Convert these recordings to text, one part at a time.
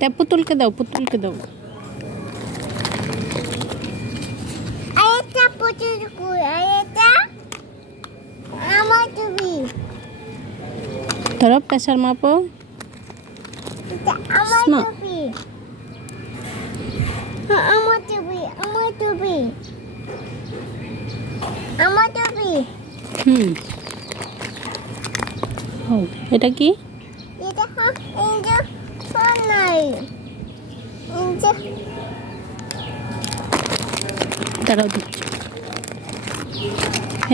এটা পুতুলকে দাও, পুতুলকে দাও। আরেকটা পুতুল কই? আরেকটা আমার টুপি। ধরো, প্রেসার মাপো। এটা আমার স্মা। টুপি। হ্যাঁ, আমার টুপি, আমার টুপি, আমার টুপি। ও, এটা কি? এটা এই যে ফোন নাই, এই যে দাঁড়াও দিচ্ছি।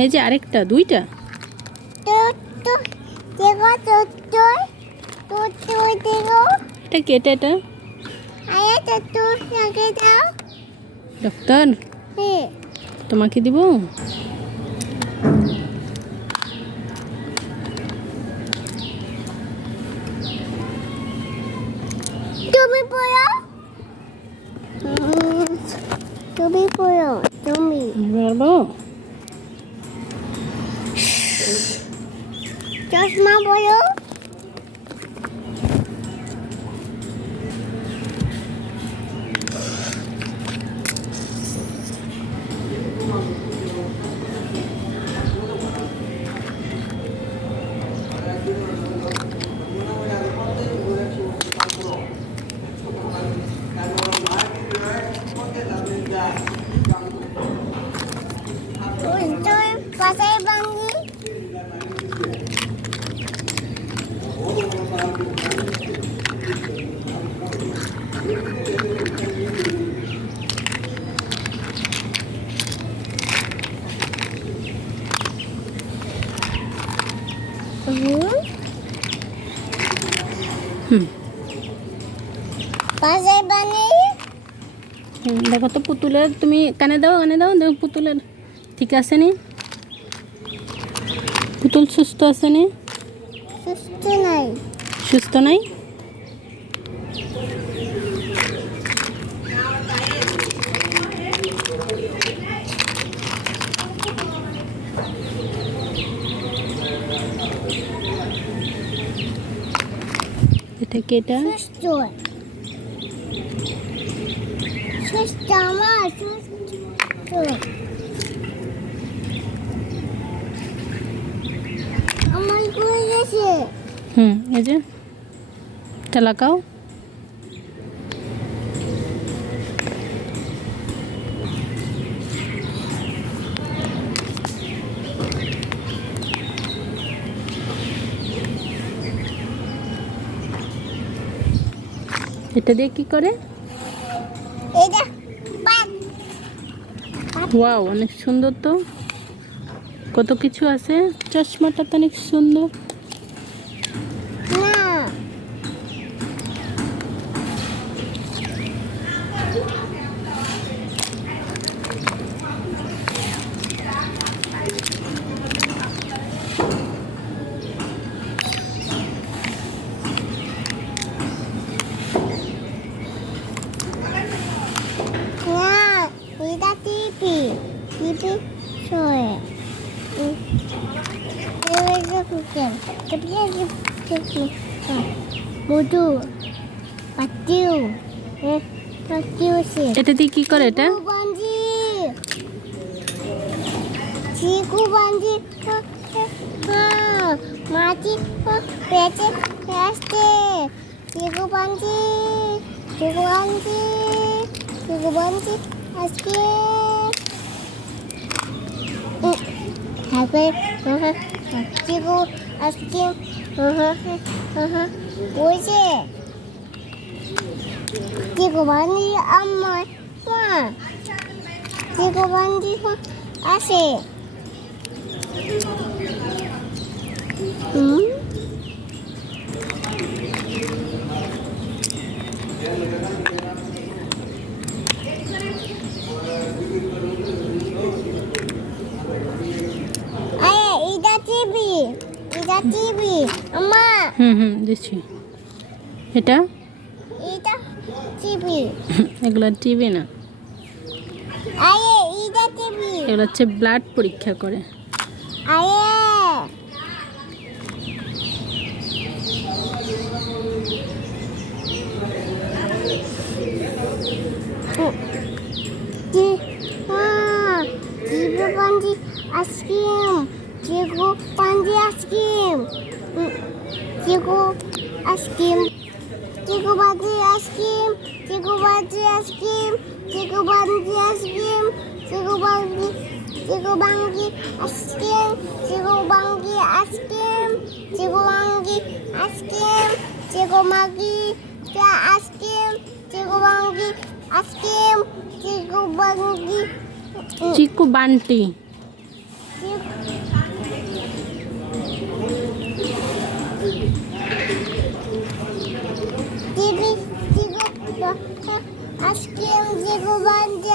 এই যে আরেকটা, দুইটা। তো তো দেখো তো তো তো তো দেখো। এটা কি? এটা আরেকটা তো লাগে দাও। ডক্টর, হ্যাঁ, তোমাকে দিব? তুমি পড়ো, তুমি পড়ো, তুমি পারবো? চশমা পড়ো। তুমি পাশে ভাঙি। পাশে বানি। দেখো তো পুতুলের, তুমি কানে দাও, কানে দাও, দেখো পুতুলের ঠিক আছে নি? পুতুল সুস্থ আছে নি? সুস্থ নাই। সুস্থ নাই? এটা কি? এটা সুস্থ, সুস্থ, আমার সুস্থ। আমার কই গেছে? এই যে এটা লাগাও। এটা দিয়ে কি করে? এটা পাত। ওয়াও, অনেক সুন্দর তো, কত কিছু আছে। চশমাটা তো অনেক সুন্দর। না, না, এটা টিপি, টিপি শোয়ে। মধু পাতিও, পাতিও সে এটা দিয়ে কি করে? এটা বাঞ্জি, চিকু বাঞ্জি, মাটি পেটে আসতে। চিকু বাঞ্জি, চিকু বাঞ্জি, চিকু বাঞ্জি আজকে তারপরে চিকু আজকে বলছে চিকু বাঞ্জি আমার মা, চিকু বাঞ্জি আসে। আরে এটা টিভি, এটা টিভি আম্মা, দিচ্ছি। এটা এটা টিভি। এগুলো টিভি না, আরে এটা টিভি। এগুলো হচ্ছে ব্লাড পরীক্ষা করে। আরে 지구 반지 아이스크림. 지구 반지 아이스크림. 지구 아이스크림. 지구 반지 아이스크림. 지구 반지 아이스크림. 지구 반지 아이스크림. 지구 반지 지구 반지 아이스크림. 지구 반지 아이스크림. 지구 반지 아이스크림. 지구 반지 아이스크림. 지구 반지 아이스크림. 지구 반지 চিকু বান্টি 지구 지구 아이스크림. 지구 반지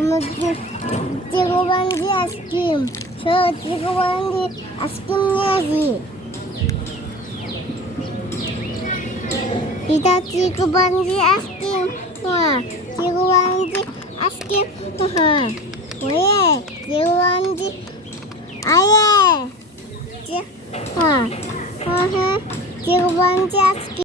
아이스크림. 지구 반지 아이스크림. 저 지구 반지 아이스크림 내야지. 이다 지구 반지 아이스크림. 지구 반지 아이스크림. 왜? 지구 반지 아예. 지구 반지 아이스크림.